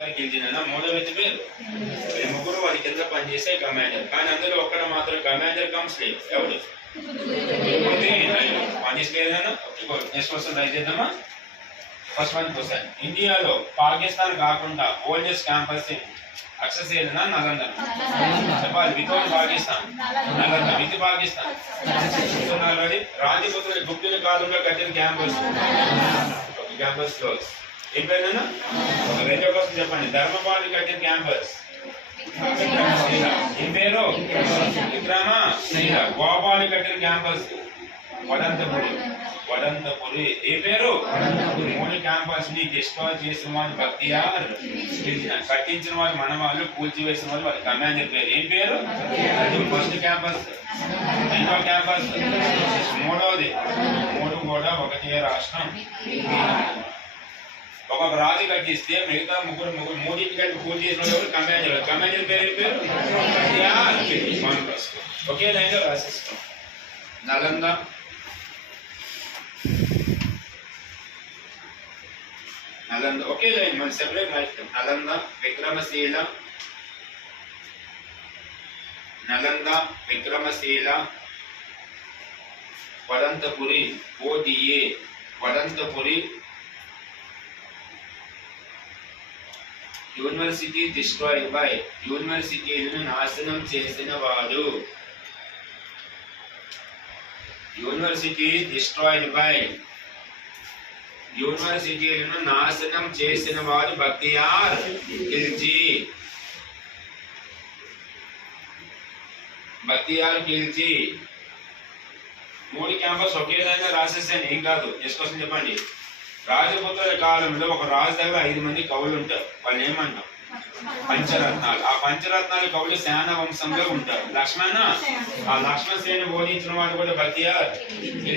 గెలిచిన మూడో వ్యక్తి పేరు ముగ్గురు వాడి కింద పనిచేసే కమాండర్. కానీ అందులో ఒక్కడ మాత్రం కమాండర్ కమ్స్ లేదు. ఎవడు నెక్స్ట్ క్వశ్చన్ రైజ్ చేద్దామా? ఫస్ట్ వన్ క్వశ్చన్, ఇండియాలో పాకిస్తాన్ కాకుండా ఓల్డెస్ట్ క్యాంపస్ అక్సెస్ ఏదైనా నలంద చెప్పాలి. వితౌట్ పాకిస్తాన్ నలంద, విత్ పాకిస్తాన్ రాజపుత్రుడి గుప్తుల కాలంలో కట్టిన క్యాంపస్ క్యాంపస్ క్లోజ్. ఏం పేరునా? ఒక రెండో క్వశ్చన్ చెప్పండి, ధర్మపాలి కట్టిన క్యాంపస్ ఏం పేరు? విక్రమశీల. గోపాలి కట్టిన క్యాంపస్ వడంతపురి. వడంతపురి ఏ పేరు? మూడు క్యాంపస్ ని డిస్ట్రాయ్ చేసిన వాళ్ళు బక్తియార్ ఖిల్జీ. కట్టించిన వాళ్ళు మన వాళ్ళు, కూల్చివేసిన వాళ్ళు వాళ్ళ కమాండర్ పేరు ఏం పేరు? First campus. రెండో క్యాంపస్. మూడవది. మూడు కూడా ఒకటే రాష్ట్రం. ఒక రాజు కట్టిస్తే మిగతా ముగ్గురు మూడింటి కలిపి పూర్తి చేసిన వాళ్ళు కమాండర్. కమాండర్ పేరు ఏం పేరు? ఒకే లైన్ లో రాసిస్తాం. నలంద, నలంద ఒకే లైన్, మన సెపరేట్ రాస్తాం. నలంద, విక్రమశీల, నలంద, విక్రమశీల, వడంతపురి, ఓడిఏ, వడంతపురి, యూనివర్సిటీ డిస్ట్రాయ్ బై, యూనివర్సిటీలను నాశనం చేసిన వాడు. యూనివర్సిటీ డిస్ట్రాయిడ్ బై, యూనివర్సిటీలను నాశనం చేసిన వాడు బక్తియార్ ఖిల్జీ. బక్తియార్ ఖిల్జీ. మూడు క్యాంపస్ ఒకేదైనా రాసేసాను, ఏం కాదు. నెక్స్ట్ క్వశ్చన్ చెప్పండి, రాజపుత్రుల కాలంలో ఒక రాజు దగ్గర 5 మంది కవులు ఉంటారు. వాళ్ళు ఏమంటాం? పంచరత్నాలు. ఆ పంచరత్నాలు కవులు సేన వంశంలో ఉంటారు. లక్ష్మణ, ఆ లక్ష్మణ సేన బోధించిన వాడు కూడా బక్తియార్ ఖిల్జీ.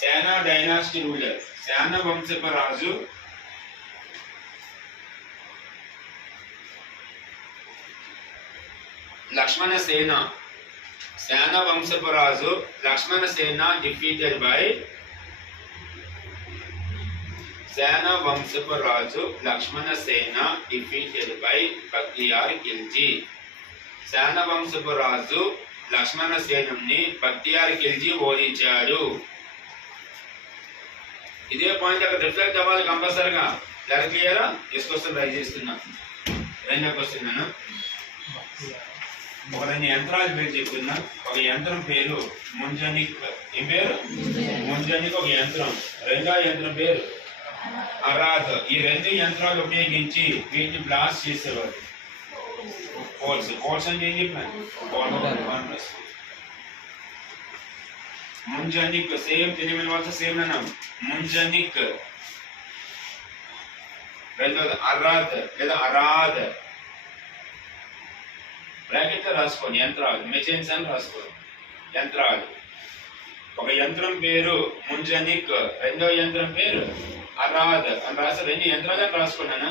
సేన డైనాసిటీ రూలర్, సేన వంశపు రాజు లక్ష్మణ సేన. సేన వంశపు రాజు లక్ష్మణ సేన డిఫీటెడ్ బై, సేన వంశపు రాజు లక్ష్మణ సేన డిఫీటెడ్ బై బక్తియార్ ఖిల్జీ. సేన వంశపు రాజు లక్ష్మణ సేనంని బక్తియార్ ఖిల్జీ ఓడించాడు. ఇదే పాయింట్ అక్కడ రిఫ్లెక్ట్ అవ్వాలి కంపల్సరిగా. క్లియరా? నెక్స్ట్ క్వశ్చన్ రైజ్ చేస్తున్నా. రెండో క్వశ్చన్ నేను ఒక 2 యంత్రాల పేరు చెప్తున్నా. ఒక యంత్రం పేరు ముంజనిక్. ఏం పేరు? ముంజనిక్ ఒక యంత్రం. రెండో యంత్రం పేరు అరాద్. ఈ 2 యంత్రాలు ఉపయోగించి వీటిని బ్లాస్ట్ చేసేవారు. కోల్స్. కోల్స్ అంటే ఏం చెప్పినాను? ముంజనిక్ సేమ్ తెలియని వాళ్ళతో సేమ్ అన్నాం. ముంజనిక్. రెండోది అరాద్ లేదా అరాద్. బ్రాకెట్ లో రాసుకోండి. యంత్రాలు, మెషిన్స్ అని రాసుకోండి. యంత్రాలు. ఒక యంత్రం పేరు ముంజనిక్, రెండో యంత్రం పేరు అరాద్ అని రాసి 2 యంత్రాలు అని రాసుకున్నాను.